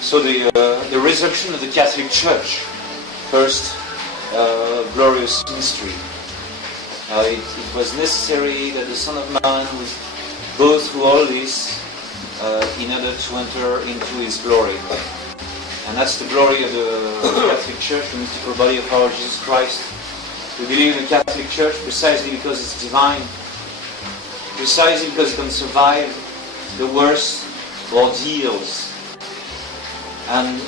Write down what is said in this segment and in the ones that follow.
So the resurrection of the Catholic Church, first glorious mystery. It was necessary that the Son of Man would go through all this in order to enter into His glory. And that's the glory of the Catholic Church, the mystical body of our Jesus Christ. We believe in the Catholic Church precisely because it's divine, precisely because it can survive the worst ordeals. And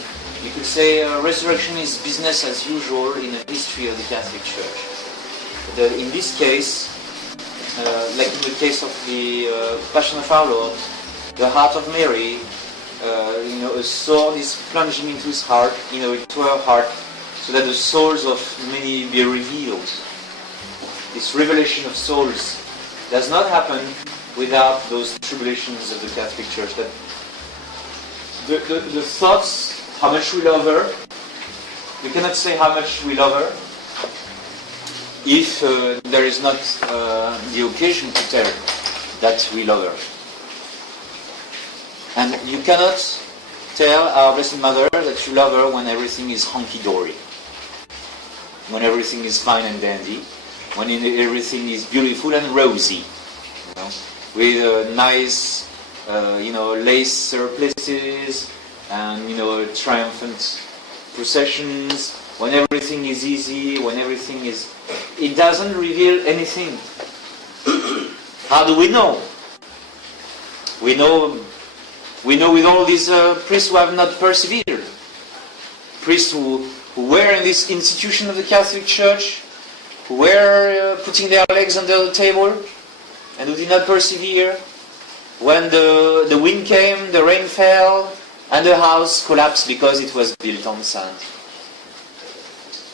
you could say resurrection is business as usual in the history of the Catholic Church. But in this case, like in the case of the Passion of our Lord, the heart of Mary, a sword is plunging into his heart, into her heart, so that the souls of many be revealed. This revelation of souls does not happen without those tribulations of the Catholic Church. That the thoughts, how much we love her, we cannot say how much we love her if there is not the occasion to tell that we love her. And you cannot tell our Blessed Mother that you love her when everything is hunky-dory, when everything is fine and dandy, when everything is beautiful and rosy, with nice, lace surplices and triumphant processions. When everything is easy, when everything is, it doesn't reveal anything. How do we know? We know with all these priests who have not persevered, priests who were in this institution of the Catholic Church, who were putting their legs under the table, and who did not persevere. When the wind came, the rain fell, and the house collapsed because it was built on sand.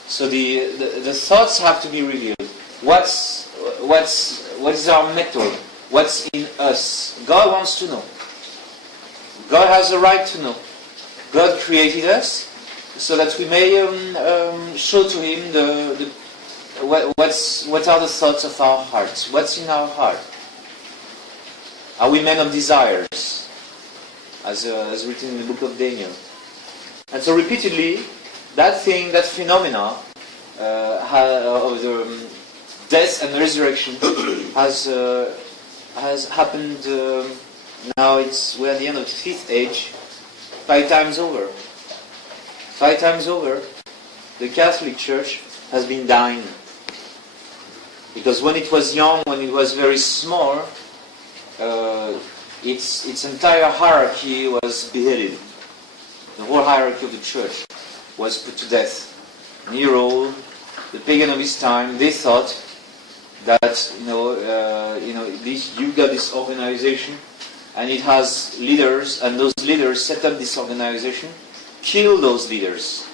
So the thoughts have to be revealed. What is our method? What's in us? God wants to know. God has a right to know. God created us so that we may show to Him what are the thoughts of our hearts. What's in our heart? Are we men of desires, as written in the book of Daniel? And so repeatedly, that phenomena of the death and resurrection has happened. Now we're at the end of the 5th age, 5 times over. 5 times over, the Catholic Church has been dying. Because when it was young, when it was very small, its entire hierarchy was beheaded. The whole hierarchy of the Church was put to death. Nero, the pagan of his time, they thought that you got this organization, and it has leaders, and those leaders set up this organization. Kill those leaders.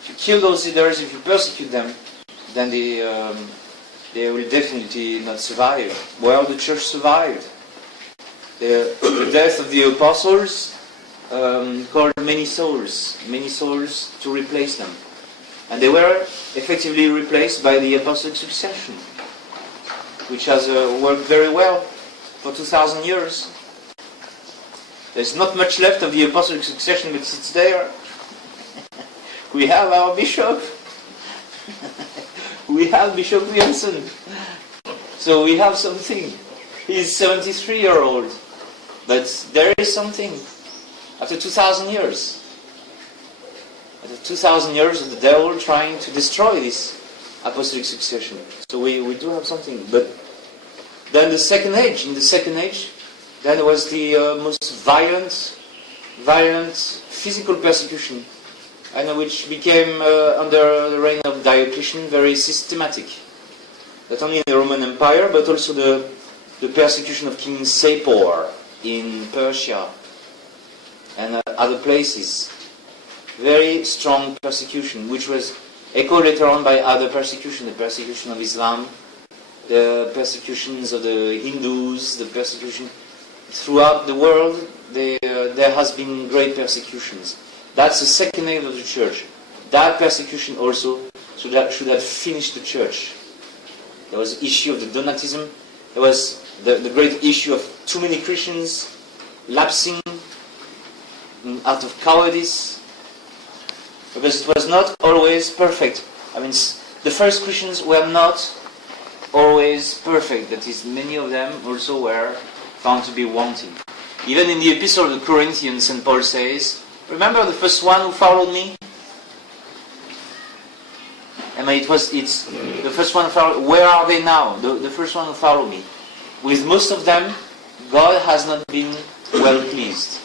If you kill those leaders, if you persecute them, then they will definitely not survive. Well, the Church survived. The death of the apostles called many souls to replace them. And they were effectively replaced by the apostolic succession, which has worked very well for 2,000 years. There's not much left of the apostolic succession, but it's there. We have our bishop. We have Bishop Williamson. So we have something. He's 73-year-old. But there is something. After 2,000 years. After 2,000 years of the devil trying to destroy this apostolic succession. So we do have something. But then in the second age, then there was the most violent physical persecution, and which became, under the reign of Diocletian, very systematic. Not only in the Roman Empire, but also the persecution of King Sapor in Persia and other places. Very strong persecution, which was echoed later on by other persecution, the persecution of Islam, the persecutions of the Hindus, the persecution throughout the world. There has been great persecutions. That's the second age of the Church. That persecution also should have finished the Church. There was the issue of the Donatism. There was the great issue of too many Christians lapsing out of cowardice, because it was not always perfect. I mean, the first Christians were not always perfect. That is, many of them also were found to be wanting. Even in the Epistle of the Corinthians, St. Paul says, remember the first one who followed me? I mean, it's the first one who followed. Where are they now? The first one who followed me. With most of them, God has not been well pleased.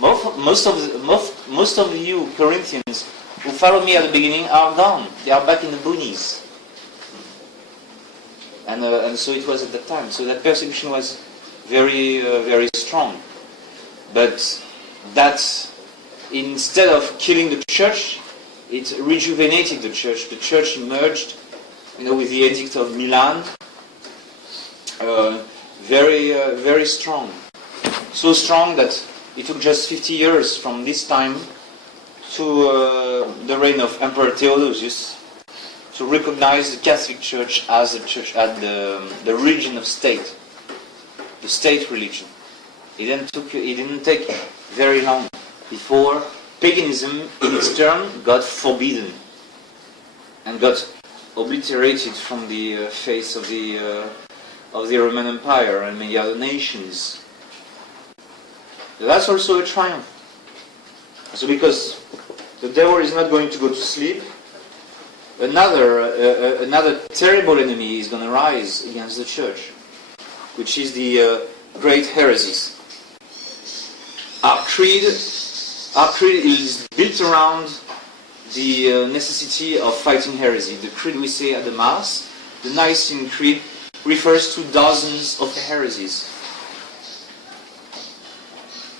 Most of you Corinthians who followed me at the beginning are gone. They are back in the boonies. And so it was at that time. So that persecution was very, very strong. But that, instead of killing the church, it rejuvenated the church. The church emerged, with the Edict of Milan, very, very strong. So strong that it took just 50 years from this time to the reign of Emperor Theodosius to recognize the Catholic Church as a church at the religion of state, the state religion. It didn't take very long before paganism, in its turn, got forbidden and got obliterated from the face of the Roman Empire and many other nations. That's also a triumph. So, because the devil is not going to go to sleep, another terrible enemy is going to rise against the church, which is the great heresies. Our creed is built around the necessity of fighting heresy. The creed we say at the Mass, the Nicene Creed, refers to dozens of heresies.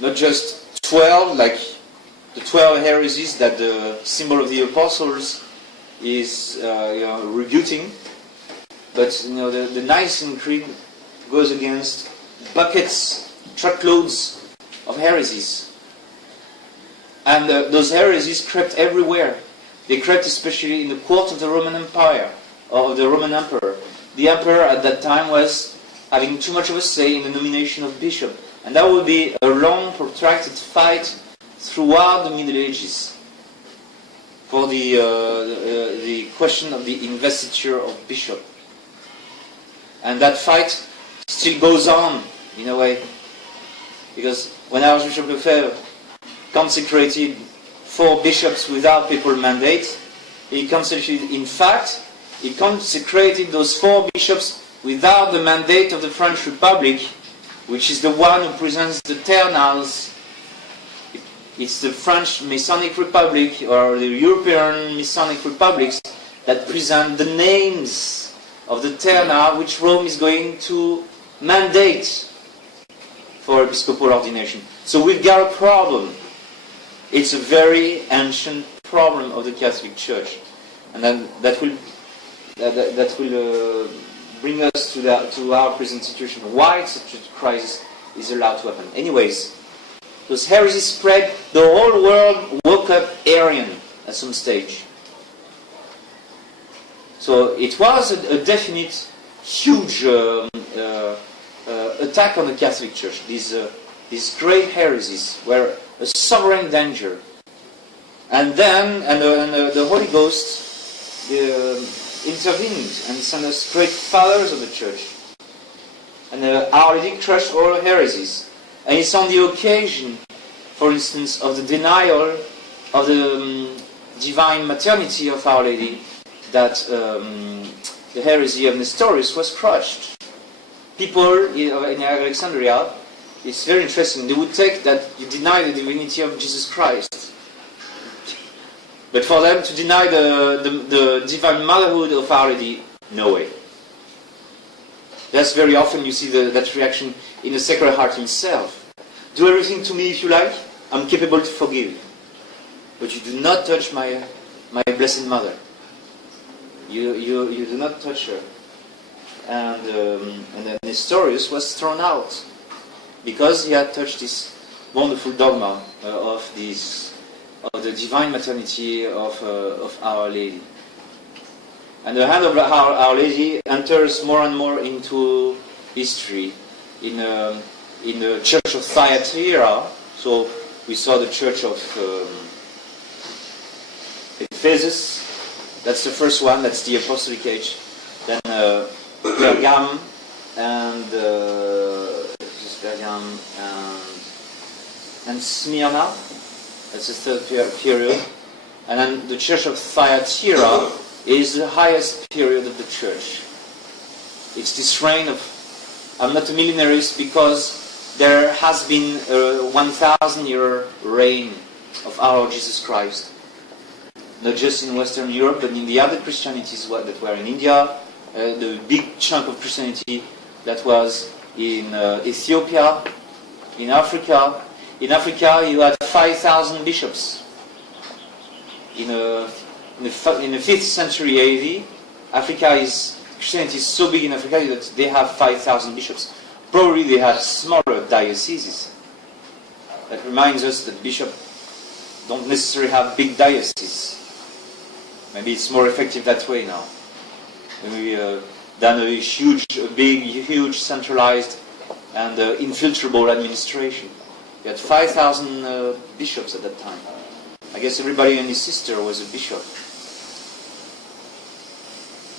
Not just 12, like the 12 heresies that the symbol of the apostles is rebuting, but the Nicene Creed goes against buckets, truckloads of heresies. And those heresies crept everywhere. They crept especially in the court of the Roman Empire, or of the Roman Emperor. The Emperor at that time was having too much of a say in the nomination of bishop. And that would be a long, protracted fight throughout the Middle Ages for the question of the investiture of bishop. And that fight still goes on, in a way. Because when Archbishop Lefebvre consecrated 4 bishops without papal mandate, he consecrated those 4 bishops without the mandate of the French Republic, which is the one who presents the ternas. It's the French Masonic Republic or the European Masonic Republics that present the names of the terna which Rome is going to mandate for episcopal ordination. So we've got a problem. It's a very ancient problem of the Catholic Church, and then that will bring us to our present situation. Why such a crisis is allowed to happen? Anyways, those heresies spread. The whole world woke up Arian at some stage. So it was a definite, huge attack on the Catholic Church. These great heresies were a sovereign danger. And then the Holy Ghost intervened and sent us great fathers of the Church. And Our Lady crushed all heresies. And it's on the occasion, for instance, of the denial of the divine maternity of Our Lady that the heresy of Nestorius was crushed. People in Alexandria, it's very interesting, they would take that you deny the divinity of Jesus Christ. But for them to deny the divine motherhood of Our Lady, no way. That's very often you see that reaction in the Sacred Heart himself. Do everything to me if you like, I'm capable to forgive. But you do not touch my Blessed Mother. You do not touch her. And then Nestorius was thrown out because he had touched this wonderful dogma of the divine maternity of Our Lady. And the hand of Our Lady enters more and more into history. In the Church of Thyatira, so We saw the church of Ephesus. That's the first one. That's the apostolic age. Then Pergam and Smyrna. That's the third period. And then the church of Thyatira is the highest period of the church. It's this reign of, I'm not a millenarist because there has been a 1,000-year reign of our Lord Jesus Christ. Not just in Western Europe, but in the other Christianities that were in India, the big chunk of Christianity that was in Ethiopia, in Africa. In Africa you had 5,000 bishops. In the 5th century AD, Christianity is so big in Africa that they have 5,000 bishops. Probably they had smaller dioceses. That reminds us that bishops don't necessarily have big dioceses. Maybe it's more effective that way now. Maybe than a huge centralized and infiltrable administration. You had 5,000 bishops at that time. I guess everybody and his sister was a bishop.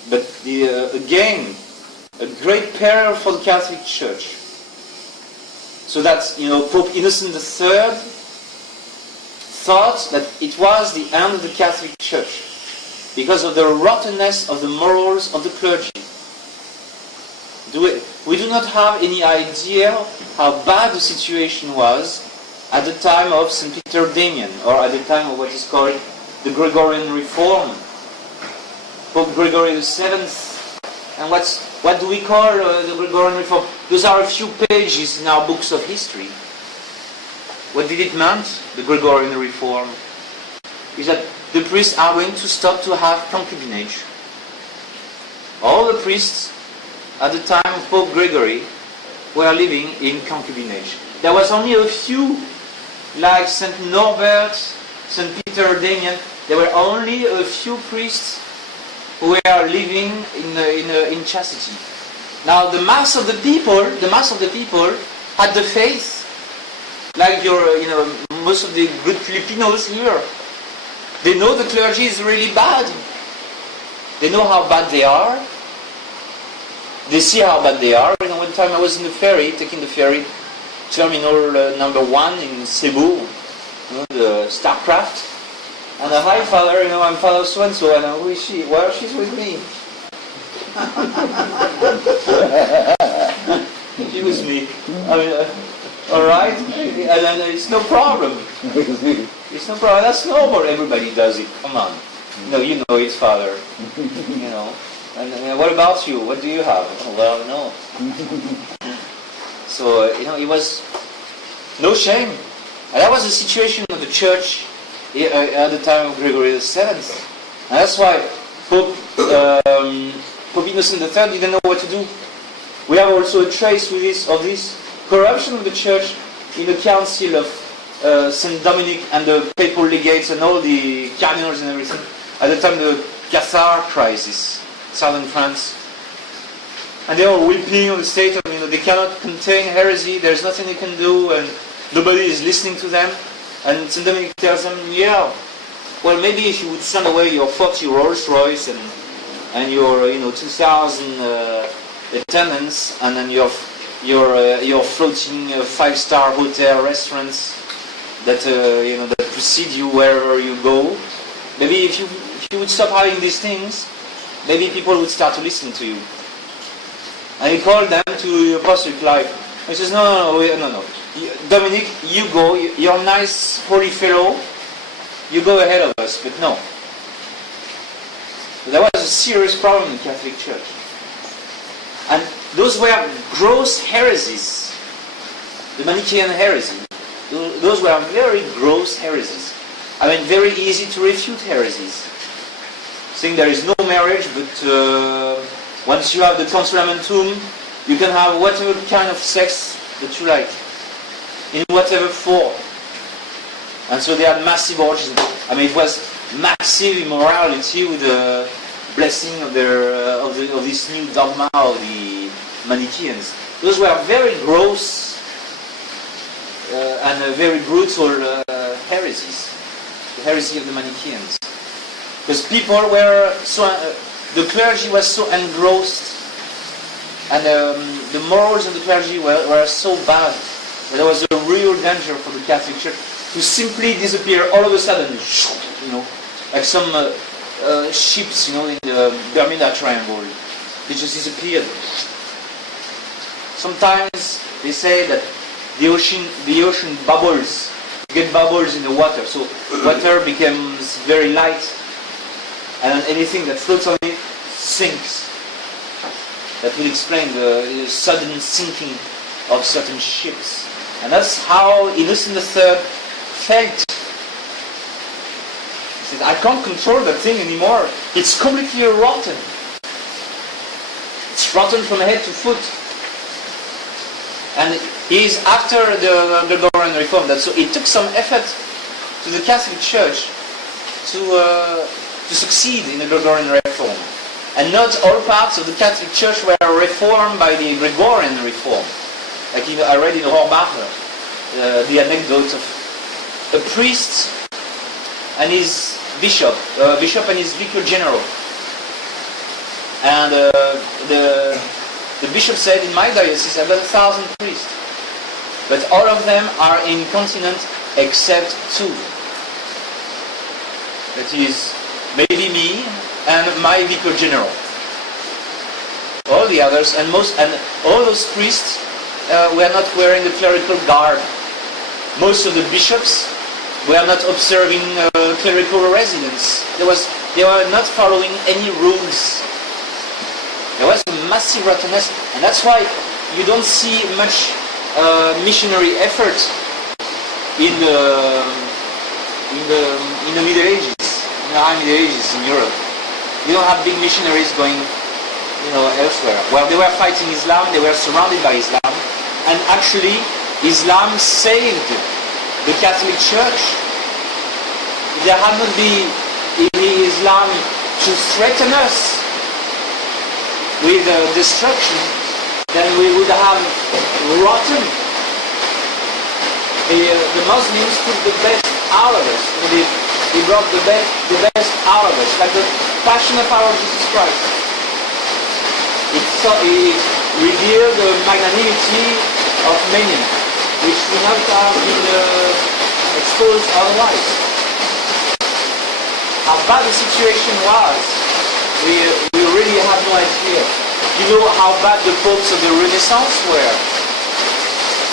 But again, a great peril for the Catholic Church. So that, Pope Innocent III thought that it was the end of the Catholic Church because of the rottenness of the morals of the clergy. We do not have any idea how bad the situation was at the time of St. Peter Damian, or at the time of what is called the Gregorian Reform. Pope Gregory VII. And what do we call the Gregorian Reform? Those are a few pages in our books of history. What did it mean, the Gregorian Reform? Is that the priests are going to stop to have concubinage. All the priests at the time of Pope Gregory were living in concubinage. There was only a few, like St. Norbert, St. Peter Damian. There were only a few priests who were living in chastity. Now the mass of the people had the faith, like most of the good Filipinos here. They know the clergy is really bad. They know how bad they are. They see how bad they are. One time I was in the ferry, taking the ferry, terminal number 1 in Cebu, the Starcraft. And hi Father, I'm Father so-and-so, and who is she? Well, she's with me. She was me. Alright? And then it's no problem. It's no problem. That's normal. Everybody does it. Come on. No, you know it, Father. And what about you? What do you have? Oh, well, no. So, it was no shame. And that was the situation of the church at the time of Gregory VII. And that's why Pope Innocent III didn't know what to do. We have also a trace of this corruption of the church in the council of St. Dominic and the papal legates and all the cardinals and everything. At the time of the Cathar crisis, southern France. And they were weeping on the state of, they cannot contain heresy, there's nothing they can do, and nobody is listening to them. And St. Dominic tells them, yeah, well, maybe if you would send away your 40 Rolls Royce and your 2,000 attendants, and then your floating 5-star hotel restaurants that that precede you wherever you go. Maybe if you would stop having these things, maybe people would start to listen to you. And he called them to the apostolic life. He says, no. Dominic, you go. You're a nice, holy fellow. You go ahead of us, but no. There was a serious problem in the Catholic Church. And those were gross heresies. The Manichaean heresy. Those were very gross heresies. Very easy to refute heresies. Saying there is no marriage, but once you have the consolamentum, you can have whatever kind of sex that you like, in whatever form. And so they had massive orgies. It was massive immorality with the blessing of this new dogma of the Manichaeans. Those were very gross very brutal heresies, the heresy of the Manichaeans. Because people were so, the clergy was so engrossed, and the morals of the clergy were so bad that there was a real danger for the Catholic Church to simply disappear all of a sudden, like some ships, in the Bermuda Triangle. They just disappeared. Sometimes they say that the ocean bubbles, you get bubbles in the water, so water becomes very light, and anything that floats on it sinks. That would explain the sudden sinking of certain ships. And that's how Innocent III felt. He said, I can't control that thing anymore. It's completely rotten. It's rotten from head to foot. And he's after the Gregorian reform. So it took some effort to the Catholic Church to succeed in the Gregorian reform. And not all parts of the Catholic Church were reformed by the Gregorian reform. Like I read in Rohrbach the anecdote of a priest and his bishop and his vicar general. And the bishop said, in my diocese I've got 1,000 priests, but all of them are incontinent except 2. That is, maybe me and my vicar general. All the others and all those priests were not wearing the clerical garb. Most of the bishops were not observing clerical residence. They were not following any rules. There was a massive rottenness, and that's why you don't see much missionary effort in the Middle Ages, in the High Middle Ages in Europe. You don't have big missionaries going, elsewhere. Well, they were fighting Islam, they were surrounded by Islam, and actually Islam saved the Catholic Church. If there had not been Islam to threaten us with destruction, then we would have rotten. The Muslims took the best out of us. They brought the best out of us, like the Passion of our Jesus Christ. It revealed the magnanimity of Marian, which would not have been exposed otherwise. How bad the situation was, we really have no idea. You know how bad the popes of the Renaissance were.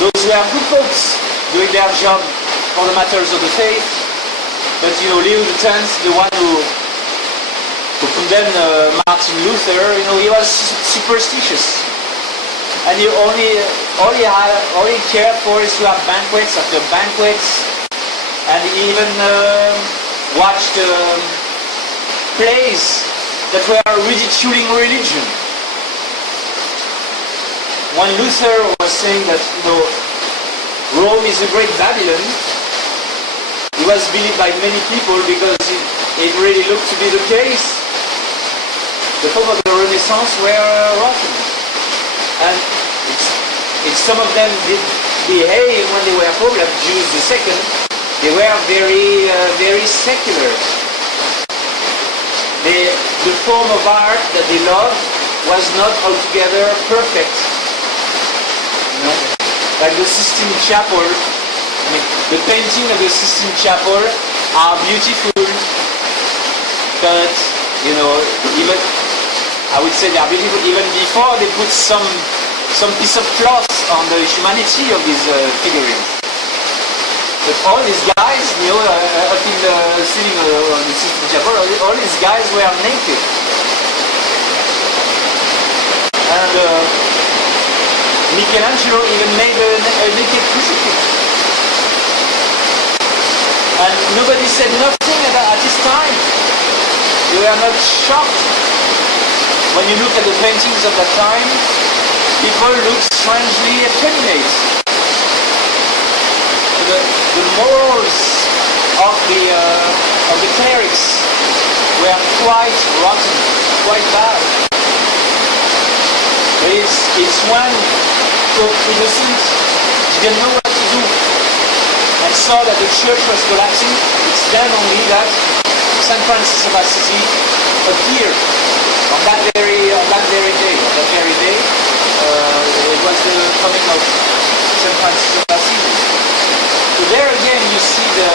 Those were good popes doing their job for the matters of the faith, but Leo X, the one who condemned Martin Luther, he was superstitious, and all he cared for is to have banquets after banquets, and he even watched plays that were ridiculing religion. When Luther was saying that Rome is a great Babylon, he was believed by many people because it really looked to be the case. The Pope of the Renaissance were rotten, and some of them did behave when they were Pope, like Julius II. They were very secular. The form of art that they loved was not altogether perfect. Like the Sistine Chapel. The painting of the Sistine Chapel are beautiful, but even I would say they are beautiful even before they put some piece of cloth on the humanity of these figurines. But all these guys, up in the ceiling of the Sistine Chapel, all these guys were naked. And Michelangelo even made a naked crucifix. And nobody said nothing at this time. They were not shocked. When you look at the paintings of that time, people look strangely effeminate. The morals of the clerics were quite rotten, quite bad. But it's when Pope Innocent didn't know what to do. and saw that the church was collapsing, it's then only that St. Francis of Assisi appeared on that very day. It was the coming of St. Francis of Assisi. So there again you see the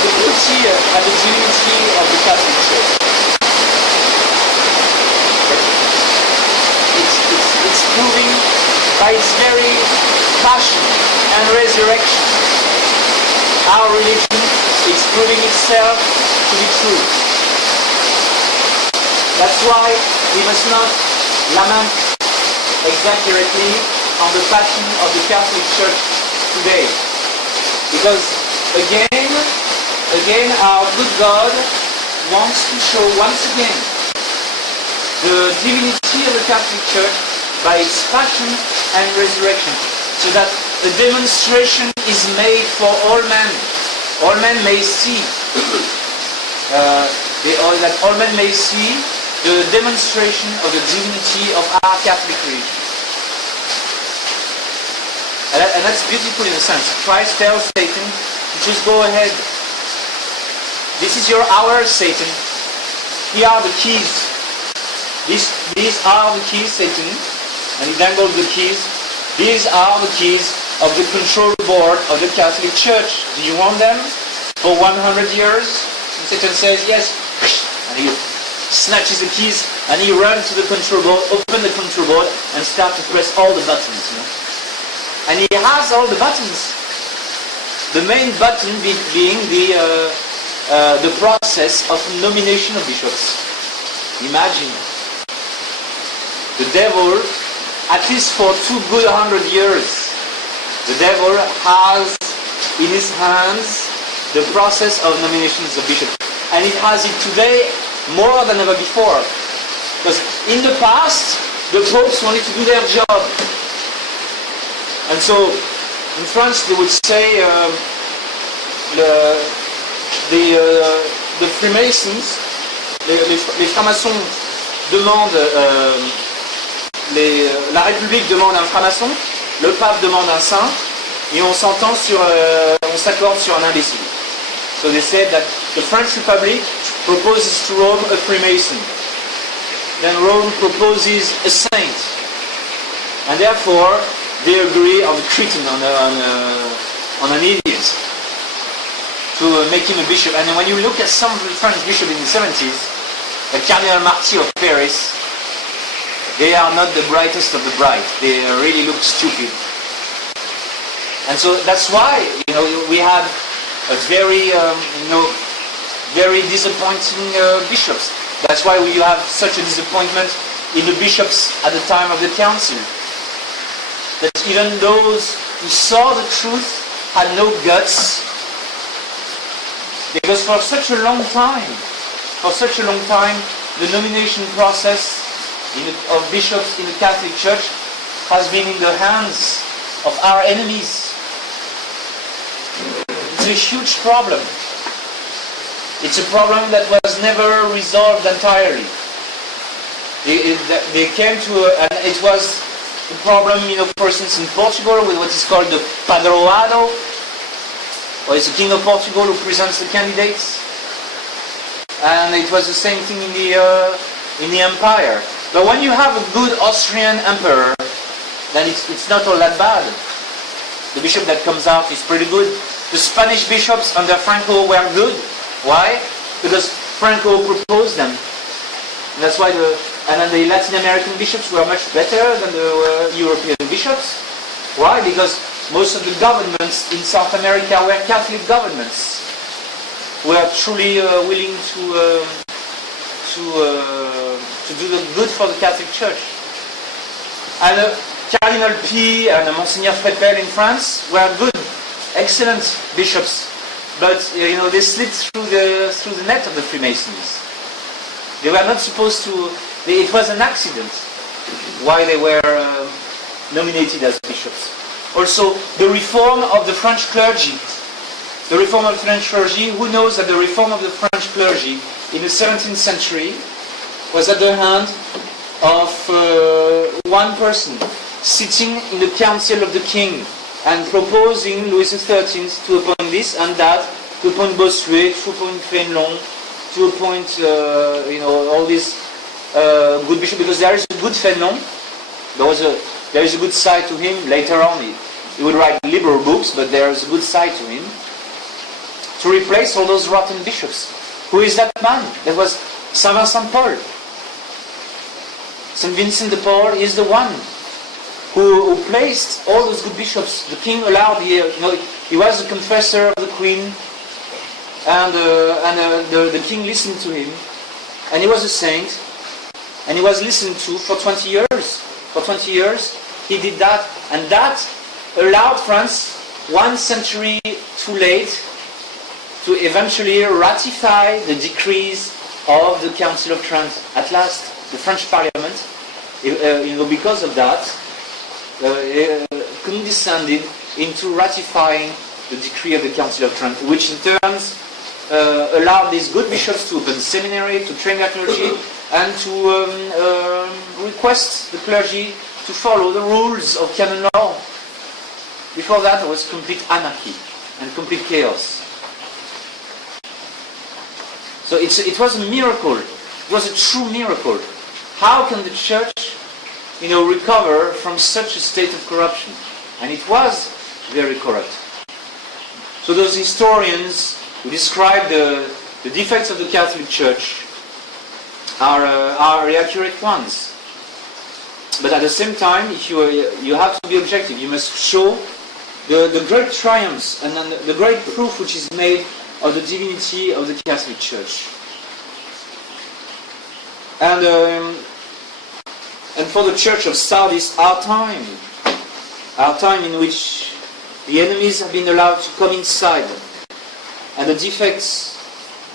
beauty and the dignity of the Catholic Church. It's proving by its very passion and resurrection, our religion is proving itself to be true. That's why we must not lament exaggerately on the passion of the Catholic Church today. Because again our good God wants to show once again the divinity of the Catholic Church by its passion and resurrection, so that the demonstration is made for all men. All men may see that all men may see the demonstration of the divinity of our Catholic religion. And that's beautiful in a sense. Christ tells Satan to just go ahead. This is your hour, Satan. Here are the keys. These are the keys, Satan. And he dangled the keys. These are the keys of the control board of the Catholic Church. Do you want them for 100 years? And Satan says yes. And he snatches the keys and he runs to the control board, open the control board and start to press all the buttons. And he has all the buttons. The main button being the process of nomination of bishops. Imagine the devil, at least for 200 years, the devil has in his hands the process of nominations of bishops. And it has it today more than ever before. Because in the past, the popes wanted to do their job. And so, in France, they would say the Freemasons, les francs-maçons demandent, la République demande un franc-maçon, le pape demande un saint, et on s'accorde sur un imbécile. So they said that the French Republic proposes to Rome a Freemason. Then Rome proposes a saint. And therefore, they agree on treating on an idiot to make him a bishop. And when you look at some of the French bishops in the 70s, the Cardinal Marty of Paris, they are not the brightest of the bright. They really look stupid. And so that's why we had a very very disappointing bishops. That's why you have such a disappointment in the bishops at the time of the council. That even those who saw the truth had no guts, because for such a long time, the nomination process of bishops in the Catholic Church has been in the hands of our enemies. It's a huge problem. It's a problem that was never resolved entirely. They came to, and it was the problem, for instance, in Portugal with what is called the padroado, or it's the King of Portugal who presents the candidates, and it was the same thing in the empire. But when you have a good Austrian emperor, then it's not all that bad. The bishop that comes out is pretty good. The Spanish bishops under Franco were good. Why? Because Franco proposed them. And that's why and then the Latin American bishops were much better than the European bishops. Why? Because most of the governments in South America were Catholic governments, were truly willing to do the good for the Catholic Church. And Cardinal P and Monsignor Frepel in France were good, excellent bishops, but they slipped through the net of the Freemasons. They were not supposed to. It was an accident why they were nominated as bishops. Also, the reform of the French clergy. The reform of the French clergy. Who knows that the reform of the French clergy in the 17th century was at the hand of one person sitting in the council of the king. and proposing Louis XIII to appoint this and that, to appoint Bossuet, to appoint Fénelon, to appoint all these good bishops, because there is a good Fénelon. There is a good side to him. Later on, he would write liberal books, but there is a good side to him. To replace all those rotten bishops. Who is that man? That was Saint Vincent Paul. Saint Vincent de Paul is the one who placed all those good bishops. The king allowed, he was the confessor of the queen, and the king listened to him, and he was a saint, and he was listened to for 20 years. For 20 years, he did that, and that allowed France, 1 century too late, to eventually ratify the decrees of the Council of Trent. At last, the French Parliament, because of that, condescended into ratifying the decree of the Council of Trent, which in turn allowed these good bishops to open seminary, to train their clergy, and to request the clergy to follow the rules of canon law. Before that, it was complete anarchy and complete chaos. So it was a miracle. It was a true miracle. How can the church, recover from such a state of corruption? And it was very corrupt. So those historians who describe the defects of the Catholic Church are the accurate ones. But at the same time, if you have to be objective, you must show the great triumphs and the great proof which is made of the divinity of the Catholic Church. And for the Church of Sardis, our time in which the enemies have been allowed to come inside, and the defects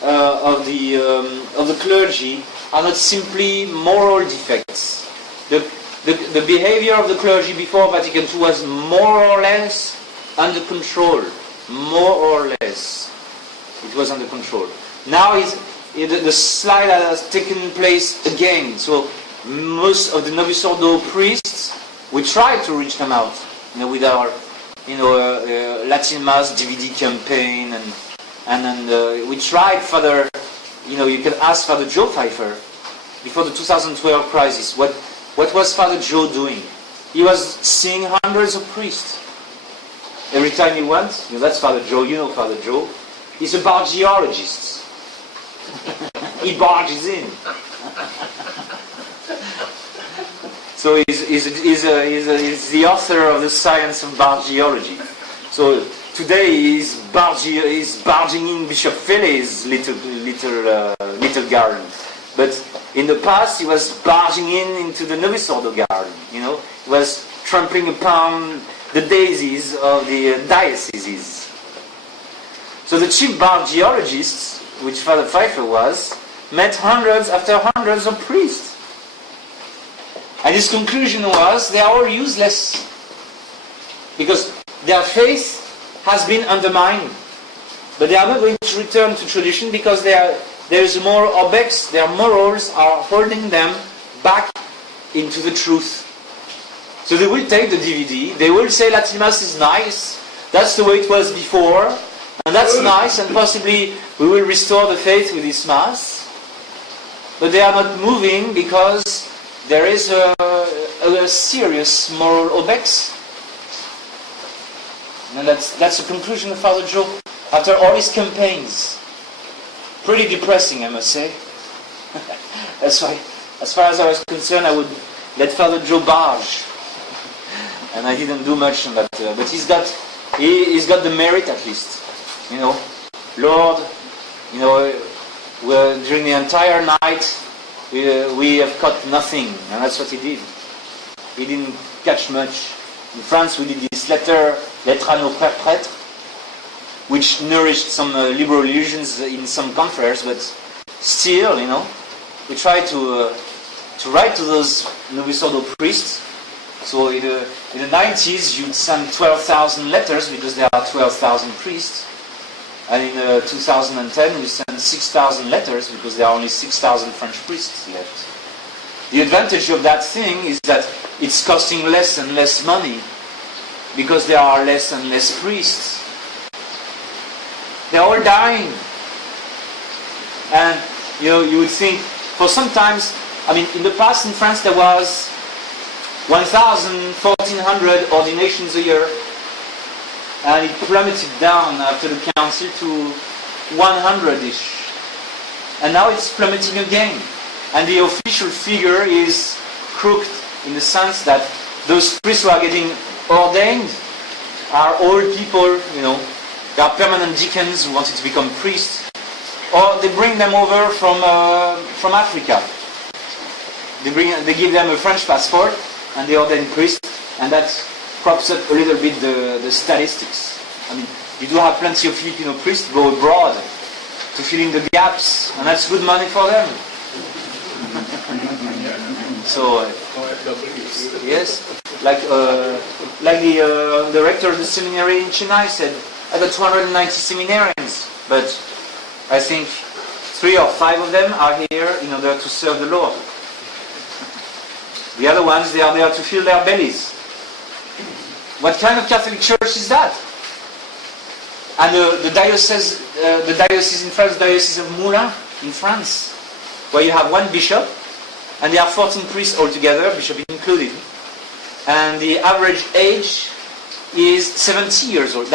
of the clergy are not simply moral defects. The behavior of the clergy before Vatican II was more or less under control. More or less. It was under control. Now the slide has taken place again. So most of the Novus Ordo priests, we tried to reach them out, with our, Latin Mass DVD campaign, and then we tried Father, you can ask Father Joe Pfeiffer before the 2012 crisis. What was Father Joe doing? He was seeing hundreds of priests. Every time he went, that's Father Joe, Father Joe. He's a bargeologist. He barges in. So he's the author of the science of bargeology. So today he's barging in Bishop Felley's little garden. But in the past he was barging into the Novus Ordo garden. He was trampling upon the daisies of the dioceses. So the chief bargeologists, which Father Pfeiffer was, met hundreds after hundreds of priests. And his conclusion was, they are all useless. Because their faith has been undermined. But they are not going to return to tradition because there is more obex, their morals are holding them back into the truth. So they will take the DVD, they will say Latin Mass is nice, that's the way it was before, and that's nice, and possibly we will restore the faith with this Mass. But they are not moving because there is a serious moral obex. And that's the conclusion of Father Joe after all his campaigns. Pretty depressing, I must say. As far as I was concerned, I would let Father Joe barge. And I didn't do much on that. But he's got the merit at least. Lord, during the entire night, we have caught nothing. And that's what he did. He didn't catch much. In France, we did this Lettre à nos frères prêtres, which nourished some liberal illusions in some confreres, but still, we try to write to those Novus Ordo priests. So in the 90s, you'd send 12,000 letters because there are 12,000 priests, and in 2010, we send 6,000 letters because there are only 6,000 French priests left. The advantage of that thing is that it's costing less and less money because there are less and less priests. They're all dying. And you would think, for sometimes, in the past in France there was 1,000, 1,400 ordinations a year, and it plummeted down after the council to 100-ish. And now it's plummeting again. And the official figure is crooked in the sense that those priests who are getting ordained are old people, they are permanent deacons who wanted to become priests, or they bring them over from Africa. They give them a French passport and they ordain priests, and that props up a little bit the statistics. You do have plenty of Filipino priests go abroad to fill in the gaps, and that's good money for them. So, yes, like the rector of the seminary in Chennai said, I got 290 seminarians, but I think 3 or 5 of them are here in order to serve the Lord. The other ones, they are there to fill their bellies. What kind of Catholic church is that? And the diocese in France, the diocese of Moulins in France, where you have one bishop, and there are 14 priests altogether, bishop included, and the average age is 70 years old.